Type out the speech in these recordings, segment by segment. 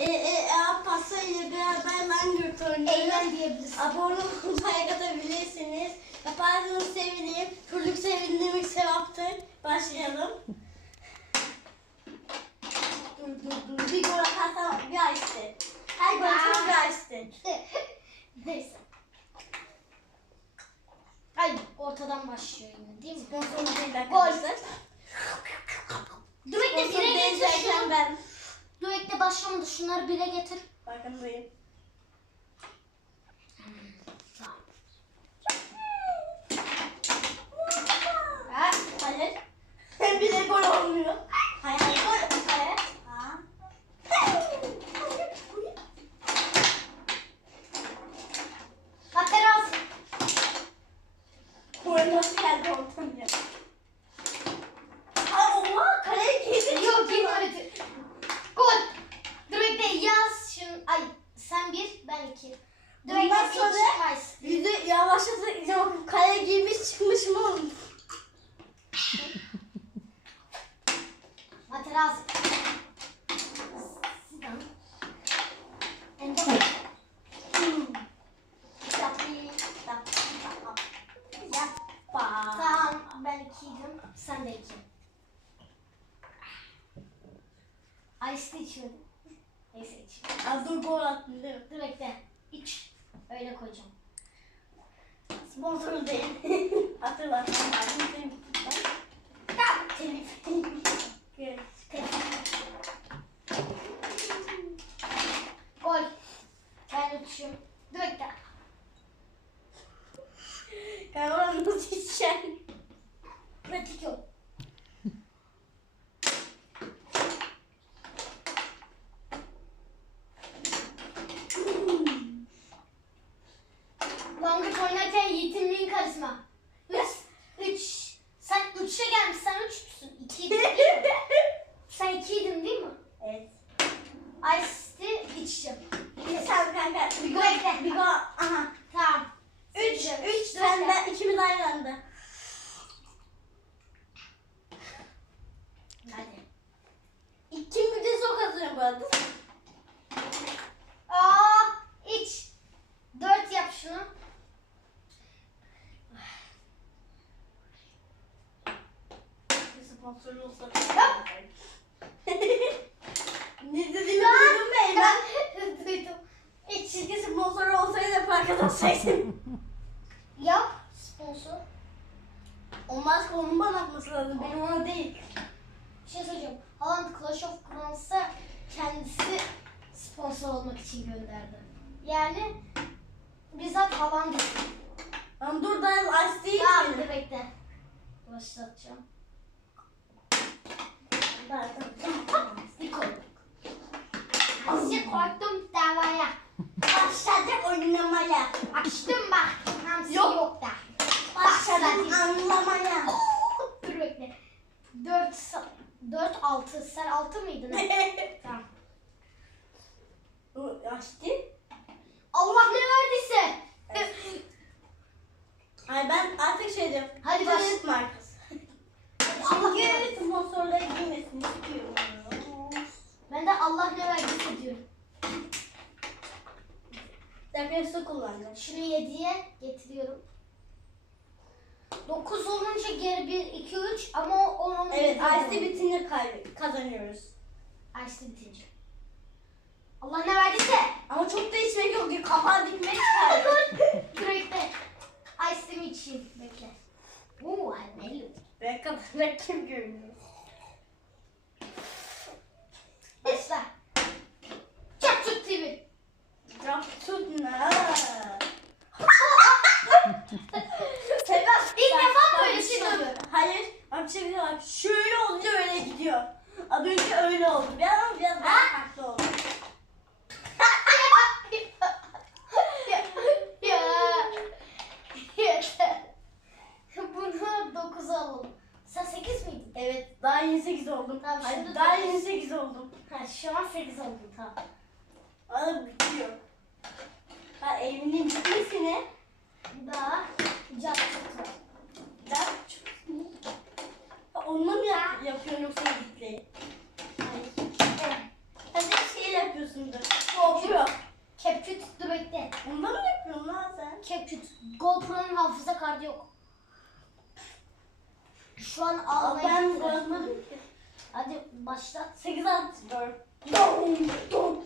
E, e, e, pasta ile beraber Minecraft oynuyoruz. Eğlen diyebilirsin. Abone olup like atabilirsiniz. Yaparsanız sevinirim. Çocuk sevindirmek sevaptır. Başlayalım. dur dur dur. Bir gol atarsam bir ice. Her gol atarım bir ice. Neyse. Ay ortadan başlıyor yine değil mi? Sponsorlu değil arkadaşlar. Dur bekle Sponsor bire şunu. ben. Başlamadı şunları bire getir. Farkındayım. Tamam. Ha? Hayır. bir de gol olmuyor. Hayır hayır gol. Hayır. Ha. Bak biraz. Gol nasıl geldi ortamaya? Aa oha kaleye girdi. Yok girmedi. Gol. Dur bekle yaz şunu. Ay sen bir ben iki. Dur Bundan bekle sonra- çıkmaz. Yüzü yavaşladı. Yok, Kaleye girmiş çıkmış mı? Materazzi. Zidane. Endo. Yapayım. Yapma. Tamam ben ikiydim. Sen de iki. Ice de içmedim. Neyse içmedim. Az dur gol değil mi? Dur bekle. İç. Öyle koyacağım. Sponsoru değil. Hatırlat. Hatırlatayım. Telif. Evet. Gol. Ben uçuyorum. Dur bekle. Kaybolan nasıl içeceksin? Pratik yok. Langırt oynarken yetimliğin karizma. Üç. Üç. Sen üçe gelmiş. Sen üç müsün? İkiydin değil mi? Sen ikiydin değil mi? Evet. Ice'di içeceğim. Bir sen kanka. Bir. Bekle. Bir gol. Aha. Tamam. Üç. Üç. Ben ikimiz aynı anda. Hadi. İki müddesi o kazanıyor bu arada. Aa, iç. Dört yap şunu. Sponsorlu olsa. Ne dediğimi duydun mu Eymen? Duydum. Hiç çizgi sponsoru olsaydı fark etseydim. Yap. Sponsor. Olmaz ki onun bana atması lazım. Benim ona değil. Bir şey söyleyeceğim. Haaland Clash of Clans'a kendisi sponsor olmak için gönderdi. Yani bizzat Haaland Lan dur da ice değil Tamam bekle. Başlatacağım. Bir koy. Asya koydum davaya. Başladık oynamaya. Açtım bak. Hamsi Yok. yok da. Başladık anlamaya. Dur bekle. 4 4 6 sen 6 mıydın? tamam. Bu açtı. Allah ne verdiyse. Ay ben artık şey diyorum. Hadi baş. Internet markası. Allah ne Çünkü verdiyse. Girmesini istiyorum. Ben de Allah ne verdiyse diyorum. Defnesi kullandım. Şunu 7'ye getiriyorum. 9 olunca geri 1 2 3 ama o 10 olunca Evet, ice on. bitince kayb- kazanıyoruz. Ice'li bitince. Allah ne verdiyse. Ama çok da içmek yok. diyor. Kafa dikmek çıkar. Dur. Dur bekle. Mi içeyim? Bekle. Oo, almeli. Ve kadınlar kim görünüyor? yeni 8 oldum. Tamam, Ay, daha da- yeni oldum. Ha, şu an 8 oldu tamam. Adam bitiyor. Ben evimin bitmesine daha cevap tuttu. ben onunla mı yap- yapıyorsun yoksa gitle? Sen de şeyle yapıyorsundur. Korkuyor. Kepçe tuttu bekle. Onunla mı yapıyorsun lan sen? Kepçe tuttu. GoPro'nun hafıza kartı yok. Şu an almaya Ben görmedim. Hadi başlat. 8 atıyorum. Dom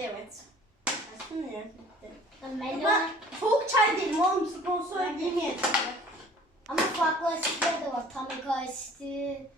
Evet. Melon. Ama soğuk çay değilim oğlum sponsor yemeyelim. Ama farklı asitler de var. Tamika asiti.